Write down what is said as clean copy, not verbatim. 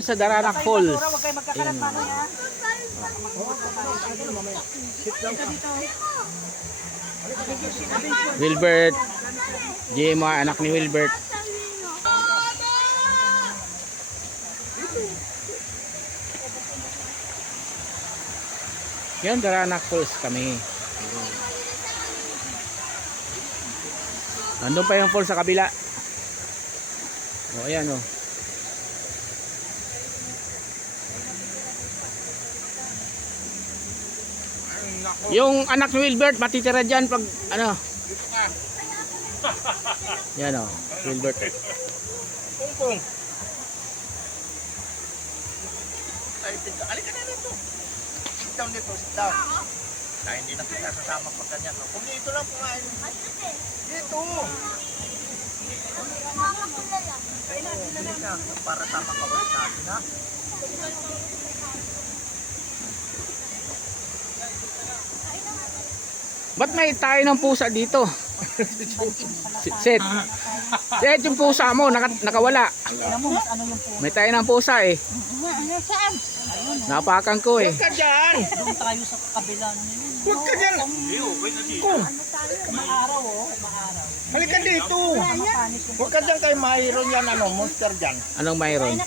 Sa Daranac Falls. Huwag kayo magkakalat Ayun. mano yan. Wilbert. GMO, anak ni Wilbert. Yan, Daranac Falls kami. Nandun pa yung falls sa kabila. O, ayan o. Yung anak ni Wilbert matitira dyan pag ano. Yan o, Wilbert. Pungpung. Alika na dito. Sit down dito, sit down. Dahil hindi na kita sasama pag ganyan. Kung dito lang kumain. Dito. Para tama ka ulit natin, ha? Ba't may tayo ng pusa dito? Set. Set yung pusa mo, nakawala. Alam mo, ano yung po? May tayo ng pusa eh. Saan? Napakan ko eh. Huwag ka dyan! Doon tayo sa kabila niyo. Huwag ka dyan! Kung, Maaraw oh, maaraw. halika dito! Huwag ka dyan kay Mayroon yan, ano, monster dyan. Anong mayroon?